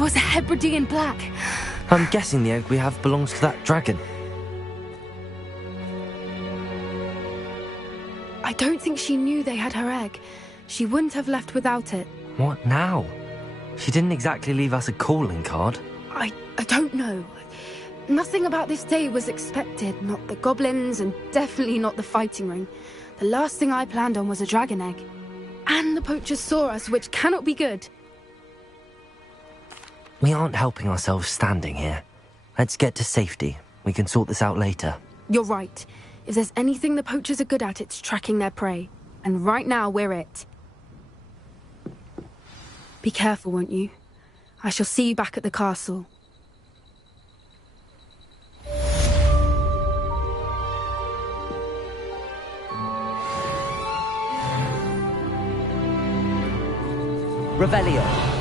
was a Hebridean black. I'm guessing the egg we have belongs to that dragon. I don't think she knew they had her egg. She wouldn't have left without it. What now? She didn't exactly leave us a calling card. I don't know. Nothing about this day was expected. Not the goblins, and definitely not the fighting ring. The last thing I planned on was a dragon egg. And the poachers saw us, which cannot be good. We aren't helping ourselves standing here. Let's get to safety. We can sort this out later. You're right. If there's anything the poachers are good at, it's tracking their prey. And right now, we're it. Be careful, won't you? I shall see you back at the castle. Revelio.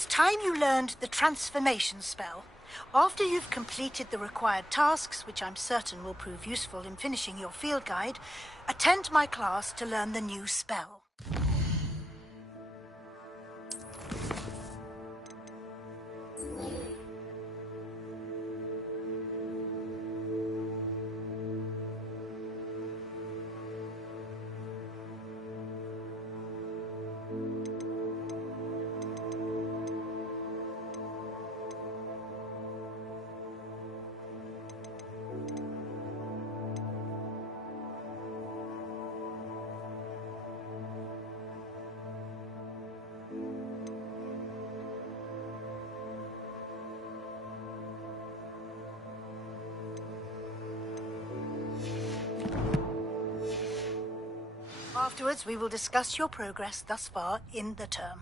It's time you learned the transformation spell. After you've completed the required tasks, which I'm certain will prove useful in finishing your field guide, attend my class to learn the new spell. Afterwards, we will discuss your progress thus far in the term.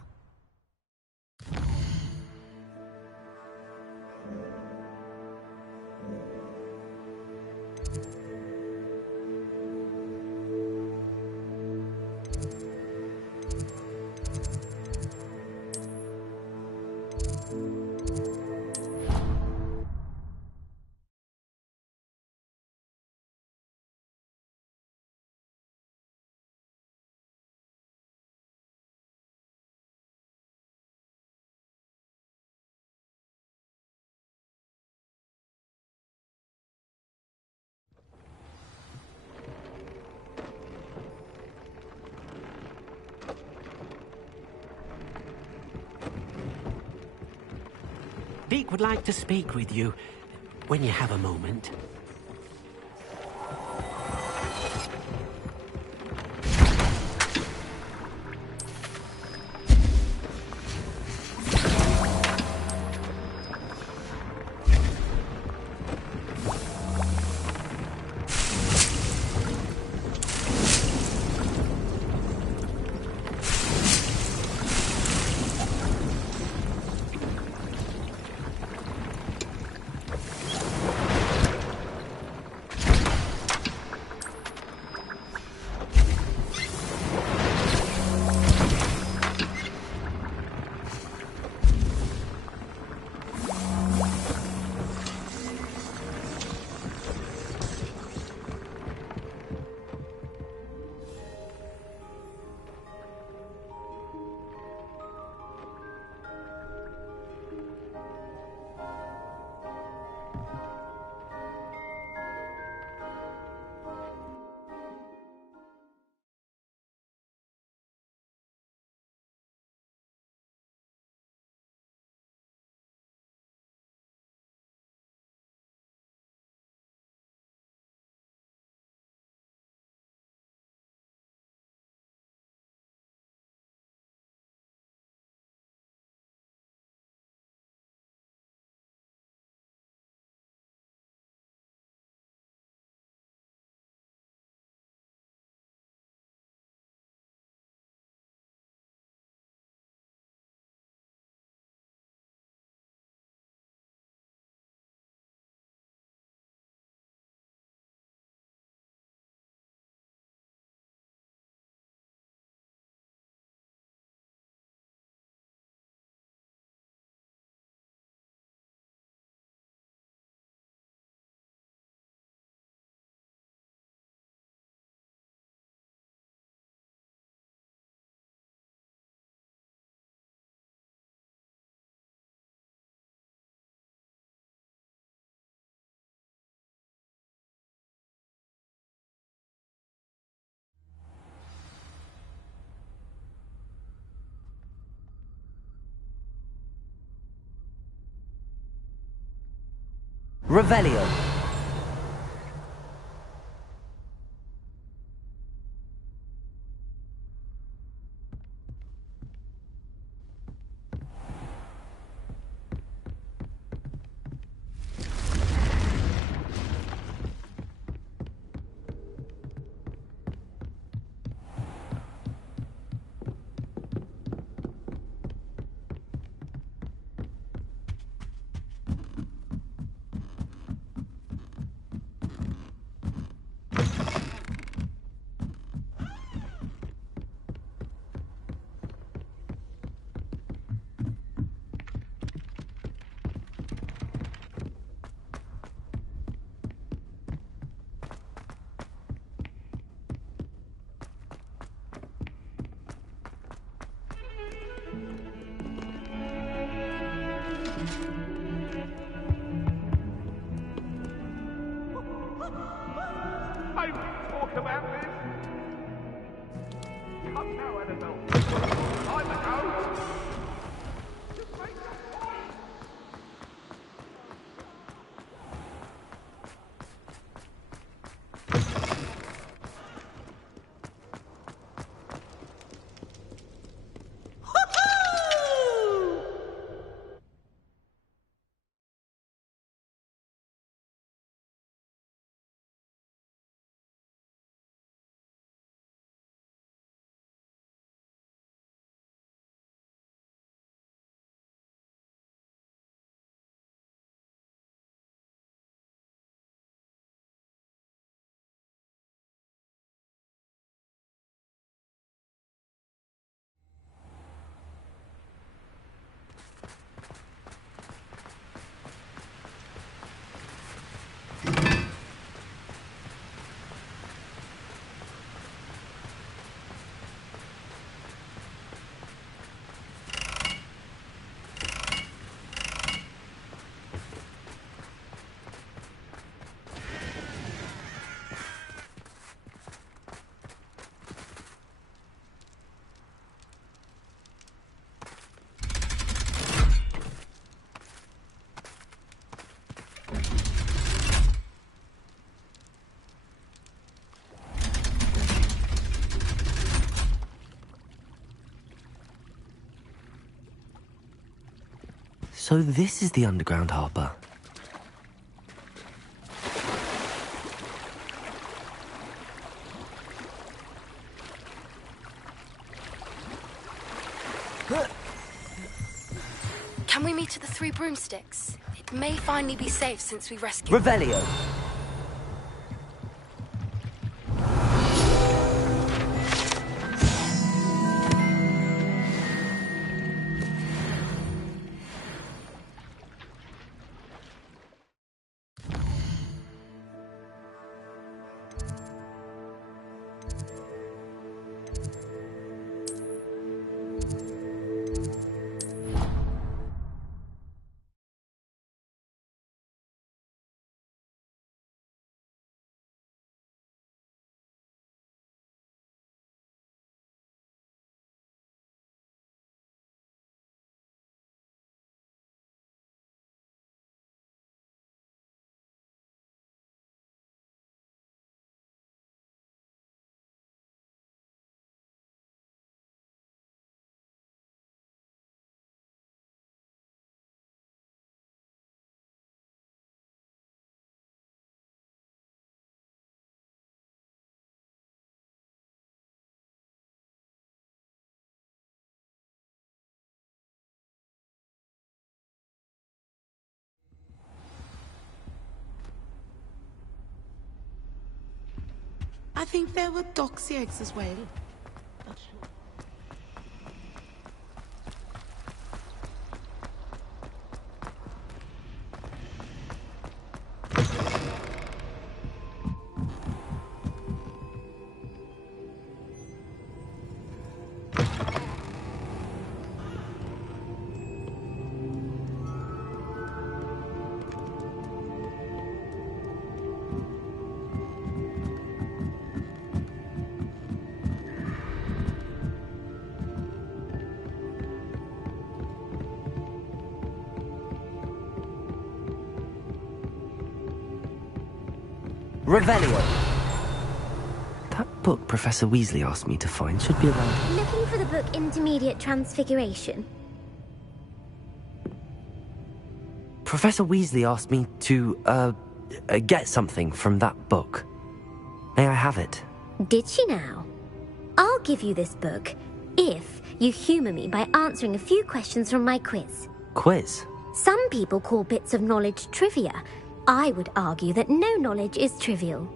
Beak would like to speak with you when you have a moment. Revelio. about this? Come now, Annabelle. Time to go. Just make some point. So this is the underground harbour. Can we meet at the Three Broomsticks? It may finally be safe since we rescued... Revelio! I think there were doxy eggs as well. Revelio! That book Professor Weasley asked me to find should be around here. Looking for the book Intermediate Transfiguration? Professor Weasley asked me to, get something from that book. May I have it? Did she now? I'll give you this book, if you humour me by answering a few questions from my quiz. Quiz? Some people call bits of knowledge trivia. I would argue that no knowledge is trivial.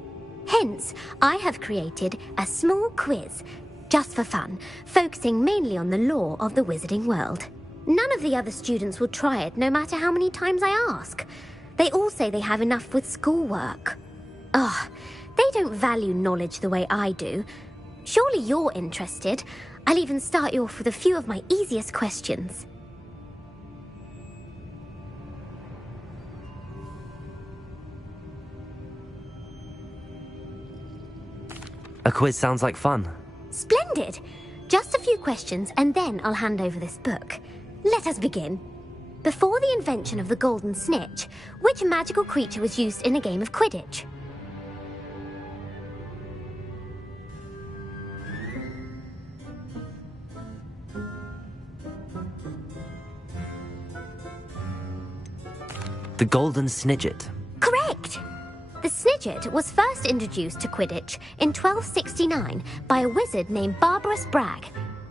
Hence, I have created a small quiz, just for fun, focusing mainly on the lore of the wizarding world. None of the other students will try it, no matter how many times I ask. They all say they have enough with schoolwork. Ugh, they don't value knowledge the way I do. Surely you're interested. I'll even start you off with a few of my easiest questions. A quiz sounds like fun. Splendid! Just a few questions and then I'll hand over this book. Let us begin. Before the invention of the golden snitch, which magical creature was used in a game of Quidditch? The golden snidget. Correct! The snidget was first introduced to Quidditch in 1269 by a wizard named Barbarous Bragg.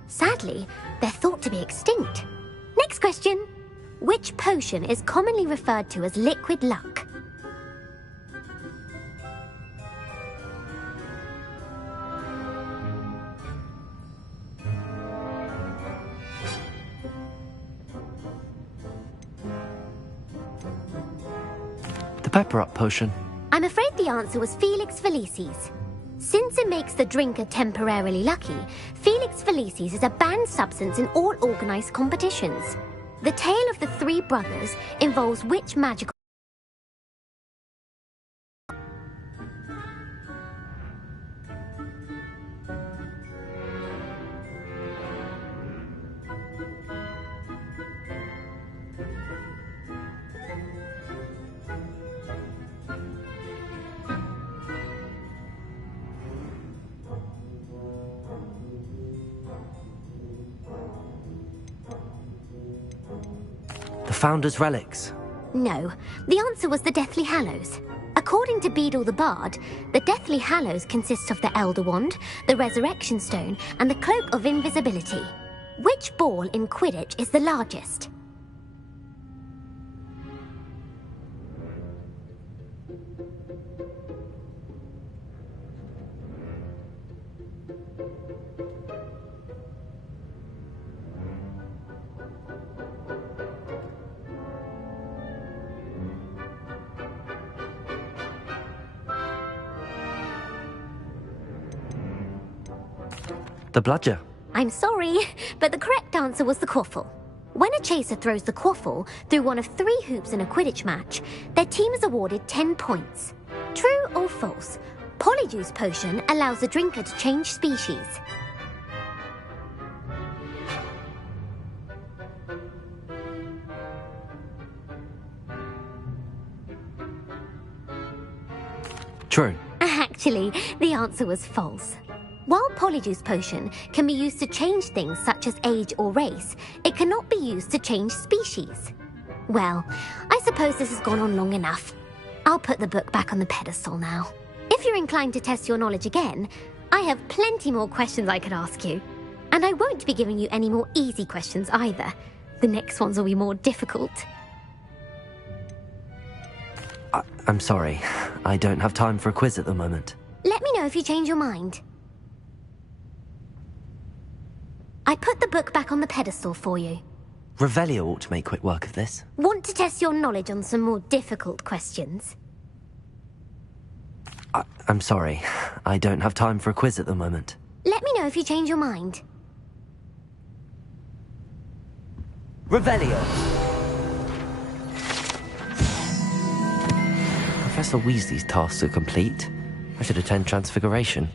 Sadly, they're thought to be extinct. Next question. Which potion is commonly referred to as liquid luck? The pepper up potion. I'm afraid the answer was Felix Felicis. Since it makes the drinker temporarily lucky, Felix Felicis is a banned substance in all organised competitions. The tale of the three brothers involves which magical... The Founder's Relics. No, the answer was the Deathly Hallows. According to Beadle the Bard, the Deathly Hallows consists of the Elder Wand, the Resurrection Stone, and the Cloak of Invisibility. Which ball in Quidditch is the largest? The bludger. I'm sorry, but the correct answer was the quaffle. When a chaser throws the quaffle through one of 3 hoops in a Quidditch match, their team is awarded 10 points. True or false? Polyjuice potion allows the drinker to change species. True. Actually, the answer was false. While Polyjuice potion can be used to change things such as age or race, it cannot be used to change species. Well, I suppose this has gone on long enough. I'll put the book back on the pedestal now. If you're inclined to test your knowledge again, I have plenty more questions I could ask you. And I won't be giving you any more easy questions either. The next ones will be more difficult. I'm sorry. I don't have time for a quiz at the moment. Let me know if you change your mind. I put the book back on the pedestal for you. Revelio ought to make quick work of this. Want to test your knowledge on some more difficult questions? I'm sorry. I don't have time for a quiz at the moment. Let me know if you change your mind. Revelio! Professor Weasley's tasks are complete. I should attend Transfiguration.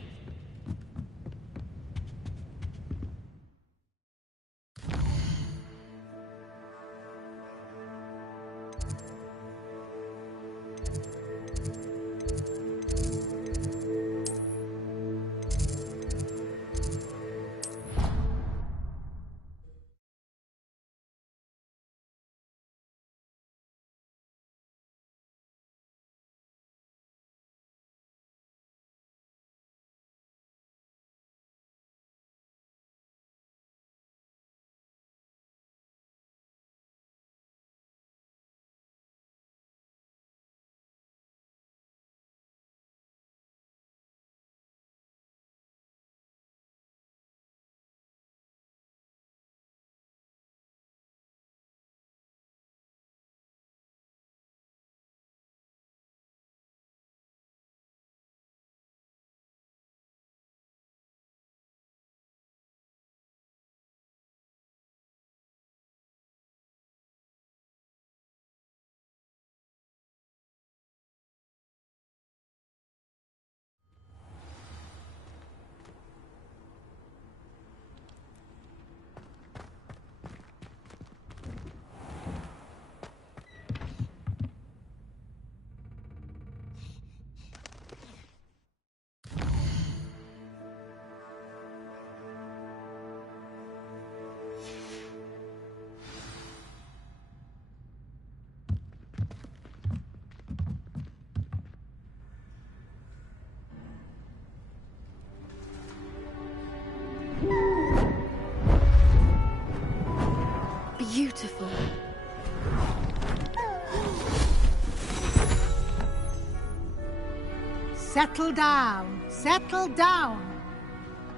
settle down. Settle down.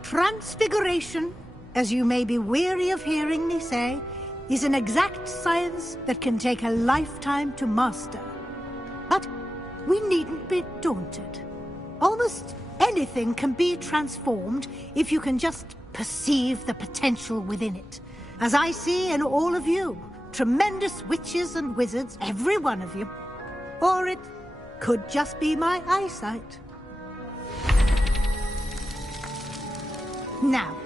Transfiguration, as you may be weary of hearing me say, is an exact science that can take a lifetime to master. But we needn't be daunted. Almost anything can be transformed if you can just perceive the potential within it. As I see in all of you, tremendous witches and wizards, every one of you. Or it could just be my eyesight. Now,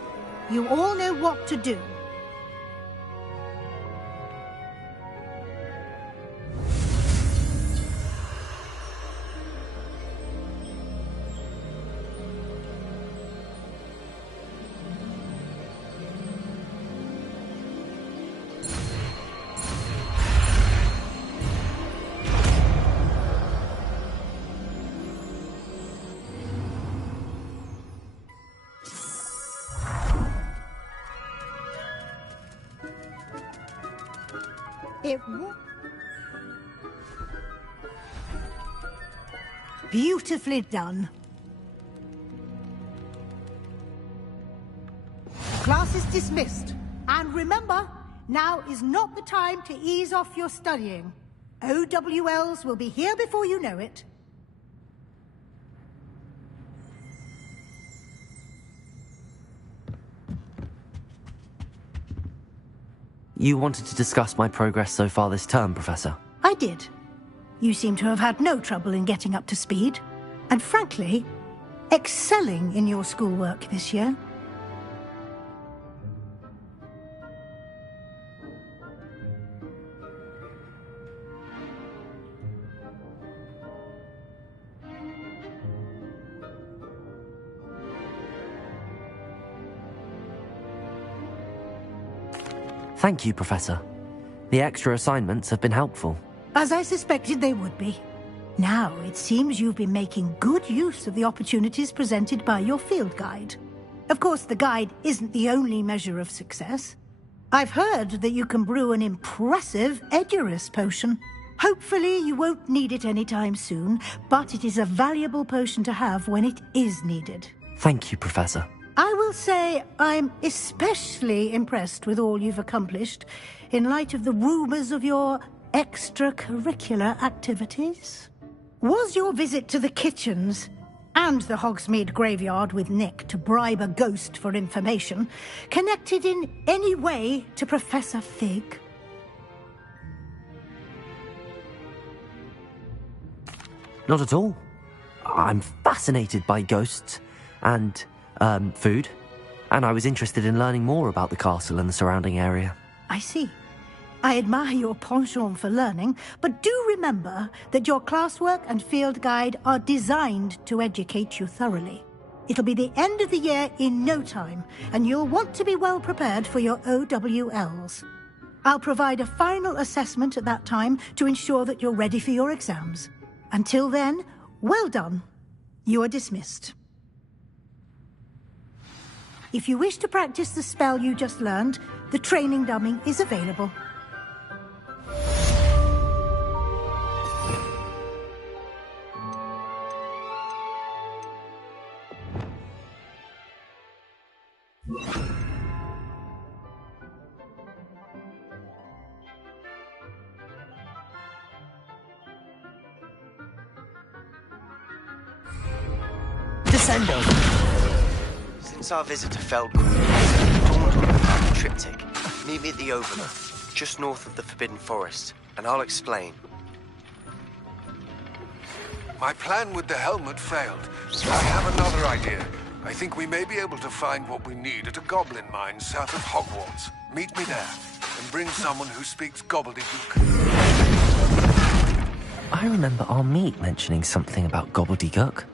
you all know what to do. Beautifully done. Class is dismissed. And remember, now is not the time to ease off your studying. OWLs will be here before you know it. You wanted to discuss my progress so far this term, Professor? I did. You seem to have had no trouble in getting up to speed. And frankly, excelling in your schoolwork this year. Thank you, Professor. The extra assignments have been helpful. As I suspected they would be. Now, it seems you've been making good use of the opportunities presented by your field guide. Of course, the guide isn't the only measure of success. I've heard that you can brew an impressive Edurus potion. Hopefully, you won't need it anytime soon, but it is a valuable potion to have when it is needed. Thank you, Professor. I will say I'm especially impressed with all you've accomplished in light of the rumors of your extracurricular activities. Was your visit to the kitchens and the Hogsmeade graveyard with Nick to bribe a ghost for information connected in any way to Professor Fig? Not at all. I'm fascinated by ghosts and food, and I was interested in learning more about the castle and the surrounding area. I see. I admire your penchant for learning, but do remember that your classwork and field guide are designed to educate you thoroughly. It'll be the end of the year in no time, and you'll want to be well prepared for your OWLs. I'll provide a final assessment at that time to ensure that you're ready for your exams. Until then, well done. You are dismissed. If you wish to practice the spell you just learned, the training dummy is available. Descendo! Since our visit to Feldcroft, I've dawned on me about the triptych. Meet me at the Overlook, just north of the Forbidden Forest, and I'll explain. My plan with the helmet failed. I have another idea. I think we may be able to find what we need at a goblin mine south of Hogwarts. Meet me there, and bring someone who speaks gobbledygook. I remember our meet mentioning something about gobbledygook.